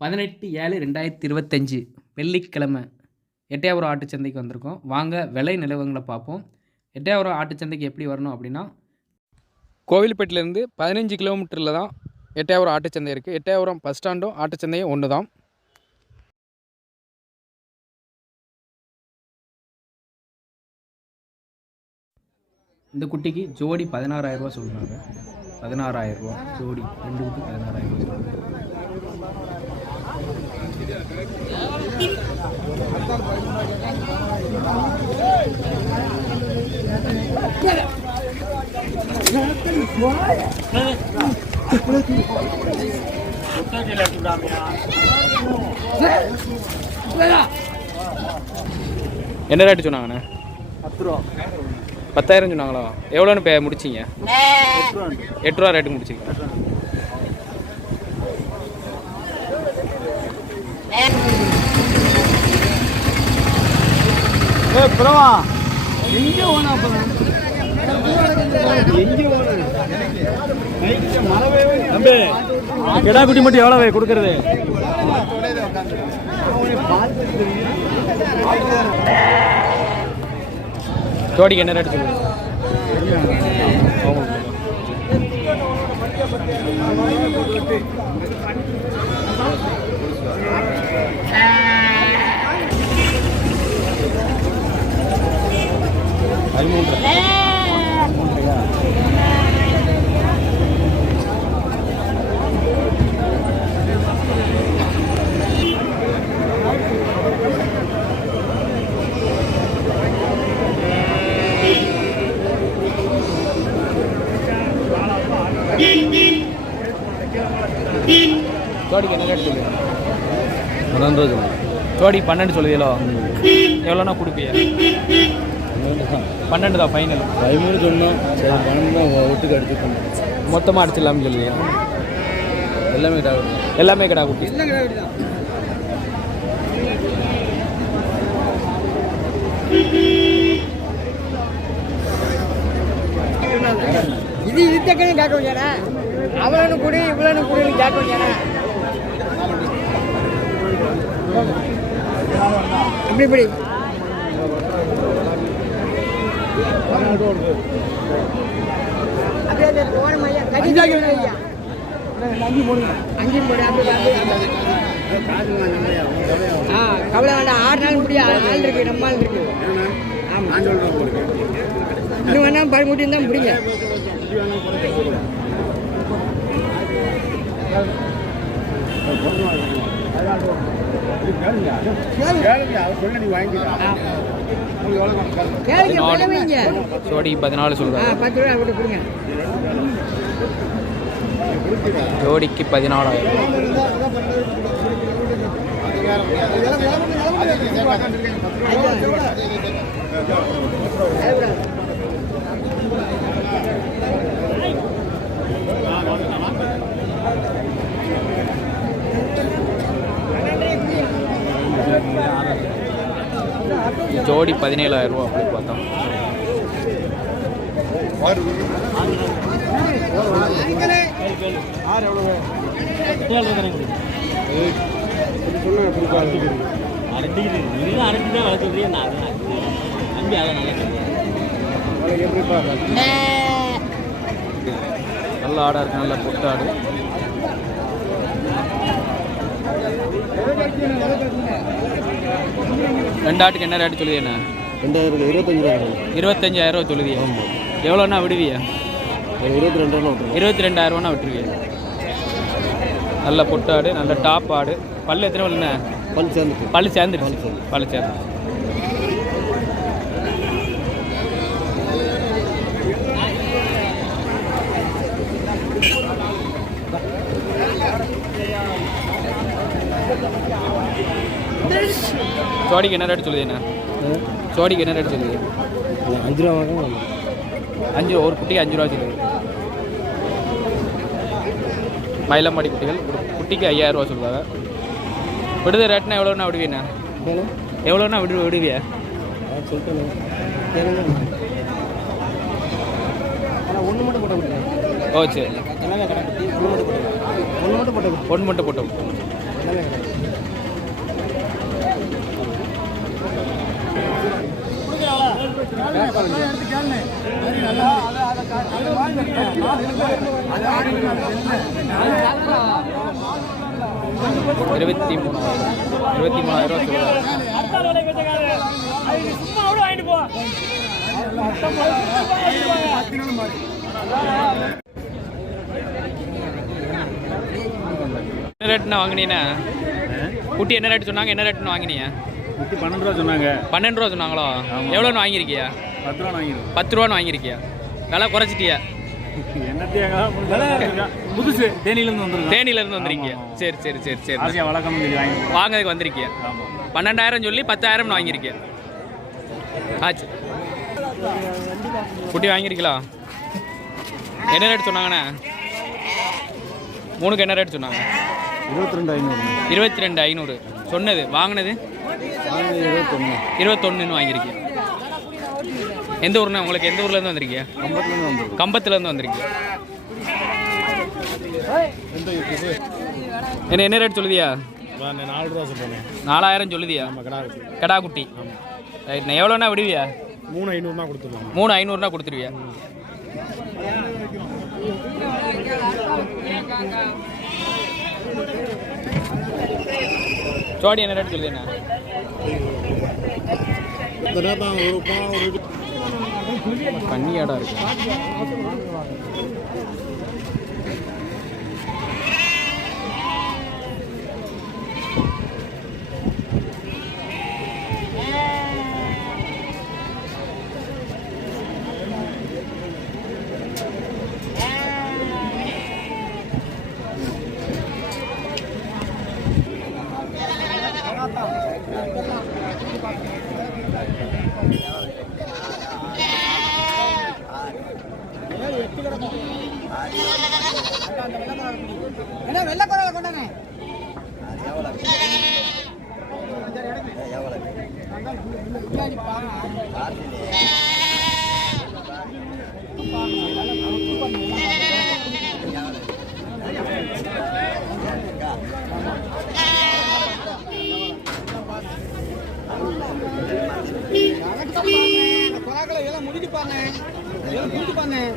பதினெட்டு ஏழு ரெண்டாயிரத்தி இருபத்தஞ்சி வெள்ளிக்கிழமை எட்டயபுரம் ஆட்டுச்சந்தைக்கு வந்திருக்கோம். வாங்க விலை நிலவங்களை பார்ப்போம். எட்டையாவரம் ஆட்டுச்சந்தைக்கு எப்படி வரணும் அப்படின்னா கோவில்பேட்டிலேருந்து பதினஞ்சு கிலோமீட்டரில் தான் எட்டயபுரம் ஆட்டுச்சந்தை இருக்குது எட்டயபுரம் பஸ் ஸ்டாண்டும் ஆட்டுச்சந்தையும் ஒன்று தான். இந்த குட்டிக்கு ஜோடி பதினாறாயிரரூவா சொல்கிறாங்க பதினாறாயிரரூவா ஜோடி ரெண்டு குட்டி பதினாறாயிரரூவா சொல்கிறாங்க என்ன ரேட்டு சொன்னாங்கண்ணே? பத்து ரூபா. பத்தாயிரம் சொன்னாங்களா? எவ்வளோன்னு முடிச்சிங்க? எட்டு ரூபா எட்டு ரூபா ரேட்டு முடிச்சிங்க ஏ பிரவா எங்கே ஓனா எங்கே ஓனா? தம்பி கிடா குட்டி மட்டும் எவ்வளவு கொடுக்கறது? ஜோடிக்கு என்ன ரேட்டு சொல்லுங்க? ஜோடிக்கு என்ன ரேட்டு சொல்லுங்க பன்னெண்டு ரூபா ஜோடி பன்னெண்டு சொல்லுவீங்களோ எவ்வளோனா கொடுப்பீங்க பன்னெண்டு தான். ஃபைனல் பதிமூணு சொன்னோம். சரி பன்னெண்டு தான். ஒட்டுக்கு எடுத்துக்கணும் மொத்தமாக அடிச்சிடலாம்னு சொல்லுவீங்க எல்லாமே கிடா எல்லாமே கடா குட்டி. இது இதுக்கே கேட்க முடியாதா அவளனு குடி இவ்வளவு குடின்னு கேட்க முடியாதா இப்படி இப்படி அப்படியே அந்த ஓரம் ஐயா கட்டி தாக்கி ஐயா அஞ்சு போடு அஞ்சு போடு அப்படி அப்படி ஆ கவலை வேண்டாம். ஆறு நாள் முடியும் ஆள் இருக்கு நம்ம ஆள் இருக்கு. இன்னும் வேணா பருமுட்டி தான் முடிங்க. கேளுங்க விலை ஜோடி பதினாலு. ரூபா விட்டு கொடுங்க ஜோடிக்கு பதினாலாயிரம் ஜோடி பதினேழாயிரம் ரூபா அப்படி பார்த்தோம். நல்ல ஆடாக இருக்கு நல்ல புட்ட ரெண்டு ஆட்டுக்கு என்ன ரேட்டு சொல்லுது என்ன ரெண்டாயிரம் இருபத்தஞ்சு ரூபா இருபத்தஞ்சாயிரம் ரூபா சொல்லுதியா எவ்வளோண்ணா விடுவியா? இருபத்தி ரெண்டு ரூபா விட்டுருவோம் இருபத்தி ரெண்டாயிரம்னா விட்டுருவியா? நல்ல புட்ட ஆடு நல்ல டாப் ஆடு. பல்லு எத்தனை பல்லுண்ணே? பல் சேர்ந்து பல்லு சேர்ந்துருச்சு. பல்லு சேர்ந்து. ஜோடிக்கு என்ன ரேட்டு சொல்லுது என்ன? ஜோடிக்கு என்ன ரேட்டு சொல்லுது? அஞ்சு ரூபா அஞ்சு ஒரு குட்டிக்கு அஞ்சு ரூபா சொல்லுது. மயிலம்பாடி குட்டிகள் ஒரு குட்டிக்கு ஐயாயிரம் ரூபா சொல்லுவாங்க. விடுத ரேட்னா எவ்வளோண்ணா விடுவீண்ணா எவ்வளோண்ணா விடு விடுவியா? ஒன்று மட்டும் போட்ட முடியும் ஓ சரி. ஒன்று மட்டும் போட்ட ஒன்று மட்டும் போட்ட ஒன்று மட்டும் போட்டோம் இருபத்தி மூணாயிரம் இருபத்தி மூணாயிரம் என்ன ரேட்டுண்ணா வாங்கினீண்ணா குட்டி என்ன ரேட்டு சொன்னாங்க? என்ன ரேட்டுன்னு வாங்கினீங்க? பன்னெண்டு ரூபா சொன்னாங்க. பன்னெண்டு ரூபா சொன்னாங்களோ? எவ்வளோன்னு வாங்கியிருக்கியா? பத்து ரூபா வாங்கிடும் பத்து ரூபான்னு வாங்கியிருக்கியா? விலை குறைச்சிட்டியா? புதுசு. தேனியிலேருந்து வந்துருக்கோம் தேனியிலேருந்து வந்திருக்கியா? சரி சரி சரி சரி. ஆசையாக வளர்க்கணும்னு சொல்லி வாங்கி வாங்கிறதுக்கு வந்திருக்கியா? பன்னெண்டாயிரம் சொல்லி பத்தாயிரம்னு வாங்கியிருக்கியா? ஆச்சு. குட்டி வாங்கியிருக்கீங்களா? என்ன ரேட் சொன்னாங்கண்ணே? மூணுக்கு என்ன ரேட் சொன்னாங்க? இருபத்தி ரெண்டு ஐநூறு. இருபத்தி ரெண்டு ஐநூறு. சொன்னது. வாங்கினது? இருபத்தொன்று இருபத்தொன்னுன்னு வாங்கியிருக்கீங்க எந்த ஊர்னா உங்களுக்கு எந்த ஊர்லேருந்து வந்திருக்கீங்க? கம்பத்துலேருந்து கம்பத்துலேருந்து வந்திருக்கீங்க. என்ன என்ன ரேட் சொல்லுதியா? நாலாயிரம் சொல்லுதியா? கடாக்குட்டி கடை குட்டி நான் எவ்வளோண்ணா விடுவியா? மூணு ஐநூறுனா கொடுத்துருவோம் மூணு ஐநூறுனா கொடுத்துருவியா ஜோடி என்ன ரேட் சொல்லுதுண்ணா ஒரு கன்னியாடா இருக்கு.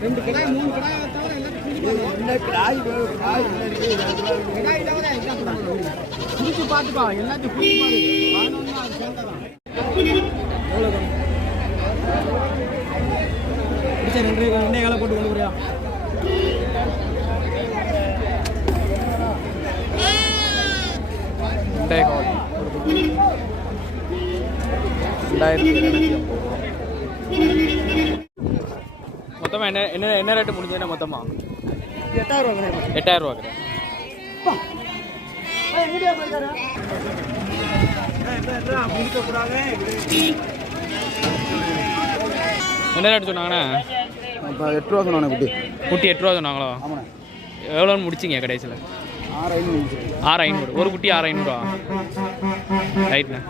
ரெண்டு கிடாய் மூணு கிடாய் தவிர எல்லாத்தையும் கிடாய் தவிர எல்லாம் பார்த்துப்பா எல்லாத்தையும் குடிச்சு பாரு பதினொன்று அது சேர்ந்ததான் ரெண்டு ரெண்டே காலை போட்டு கொண்டு போறியா ரெண்டே கால் ரெண்டாயிரத்தி இரநூத்தி ஐம்பது மொத்தமாக என்ன என்ன என்ன ரேட்டு முடிஞ்சதுன்னா மொத்தமாக எட்டாயிரம் ரூபா எட்டாயிரம் ரூபாக்கு என்ன ரேட்டு சொன்னாங்கண்ணா? இப்போ எட்டு ரூபா சொன்னானே குட்டி. குட்டி எட்டு ரூபா சொன்னாங்களோ? ஆமாண்ணே. எவ்வளோன்னு முடிச்சிங்க கடைசியில்? ஆறு ஐநூறு ஆறு ஐநூறு. ஒரு குட்டி ஆறு ஐநூறுவா ரைட்ண்ணா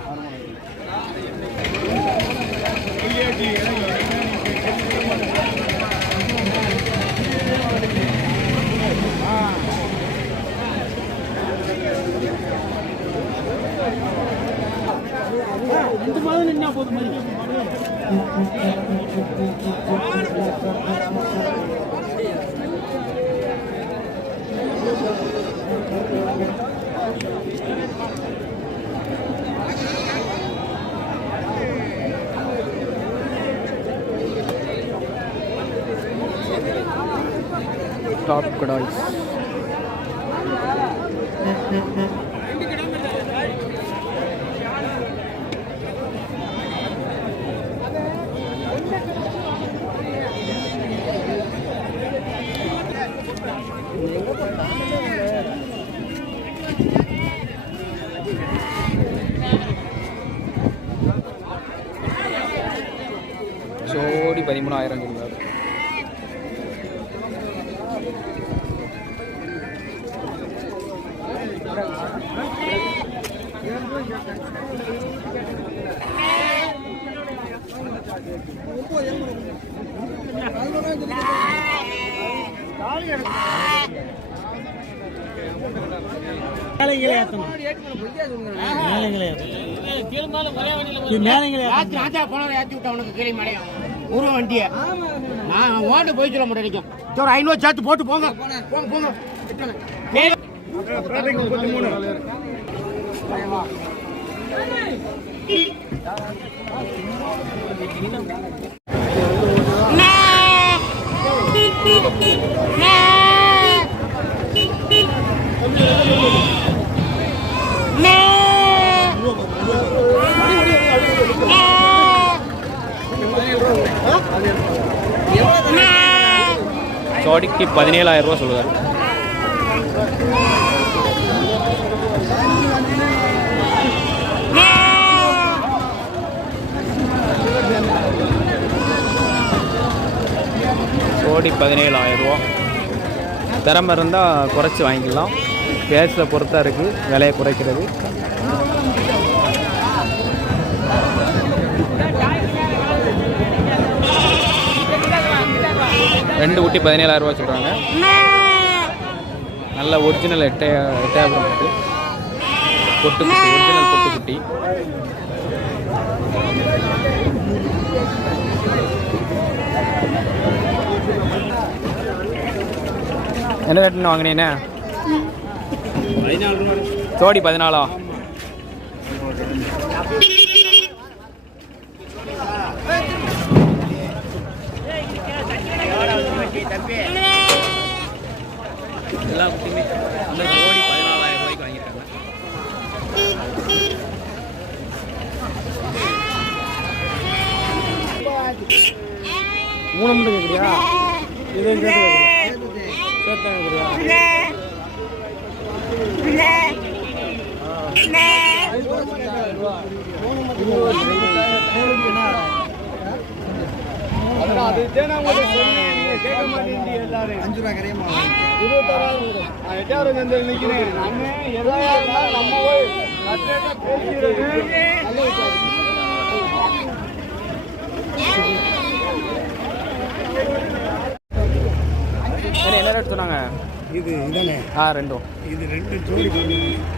டாப் கடாய்ஸ் ஜோடி பதிமூணாயிரம் எடுக்க மேலைங்களே ராத்திரி ராஜா போனவரை ஏற்றி விட்டா உனக்கு கிளி மலையும் உருவ வண்டியை. நான் ஓட்டு போய் சொல்ல முடியும் ஒரு ஐநூறு சேர்த்து போட்டு போங்க. போங்க போங்க. எத்தனை? ஜோடிக்கு பதினேழாயிரம் ரூபா சொல்லுவார் ஜோடி பதினேழாயிரம் ரூபா. திறமை இருந்தால் குறைச்சி வாங்கிக்கலாம். பேஸில் பொறுத்தா இருக்குது விலையை குறைக்கிறது. ரெண்டு ஊட்டி பதினேழாயிரம் ரூபா சொல்கிறாங்க நல்ல ஒரிஜினல் எட்டையா எட்டையாபுரம் இது பொட்டுக்குட்டி ஒரிஜினல் பொட்டுக்குட்டி. என்ன ரேட்டுன்னு வாங்கினீண்ணே ஜோடி பதினாலா? எல்லா குட்டியுமே அந்த ஜோடி பதினாலாயிரம் ரூபாய்க்கு வாங்கியிருக்காங்க. மூணு மட்டும் கேட்குறியா இது சேர்த்து கேட்குறியா அஞ்சு கரையமா என்ன என்ன ரேட் சொன்னாங்க? இது இதானே? ஆ ரெண்டும். இது ரெண்டு ஜோடி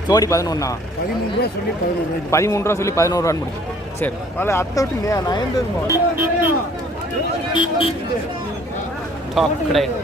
ஜோடி பதினொன்னா? பதிமூணு ரூபா சொல்லி பதினொன்று ரூபாய் பதிமூணு ரூபா சொல்லி பதினோரு ரூபான்னு முடியும் சரி. அதில் அத்தை விட்டு இல்லையா நயந்து டாப் கிடையாது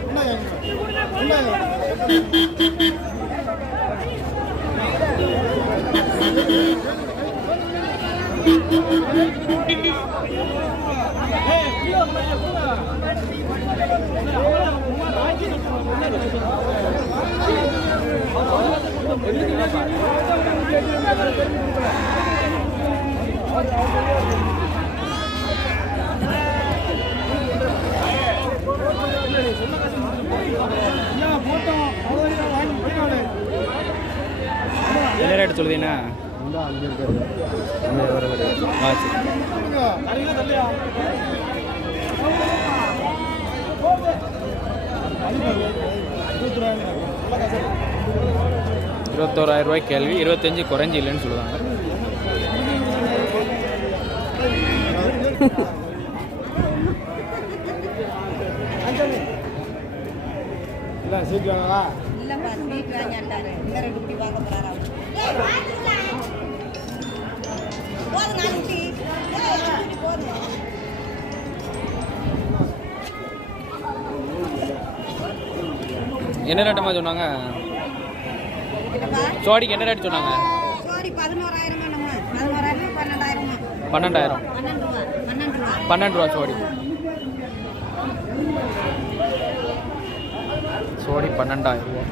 என்ன ரேட் சொல்லுதீங்கன்னா ஆ சரி இருபத்தோராயிரம் ரூபாய் கேள்வி இருபத்தஞ்சு குறைஞ்சி இல்லைன்னு சொல்லுவாங்க. இல்லை சீக்கிரம் இல்லப்பா ஸ்வீட் வாங்கிட்டாரு இந்த ரெண்டு குட்டி வாங்க போறாரு போதும் நாலு குட்டி. போதும். என்ன ரேட்டமா சொன்னாங்க? ஜோடிக்கு என்ன ரேட் சொன்னாங்க? சோடி பதினோராயிரமா நம்ம பதினோராயிரம் பன்னெண்டாயிரமா? பன்னெண்டாயிரம். பன்னெண்டு ரூபா பன்னெண்டு ஜோடி பன்னெண்டாயிரம் ரூபா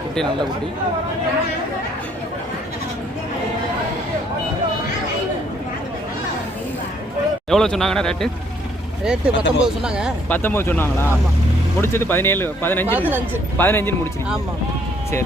குட்டி நல்ல குட்டி எவ்வளோ சொன்னாங்கண்ணா ரேட்டு ரேட்டு பத்தொம்பது சொன்னாங்க பத்தொம்பது சொன்னாங்களா முடிச்சது பதினேழு பதினஞ்சு பதினஞ்சு. பதினஞ்சுன்னு முடிச்சிருக்கீங்க ஆமாம் சரி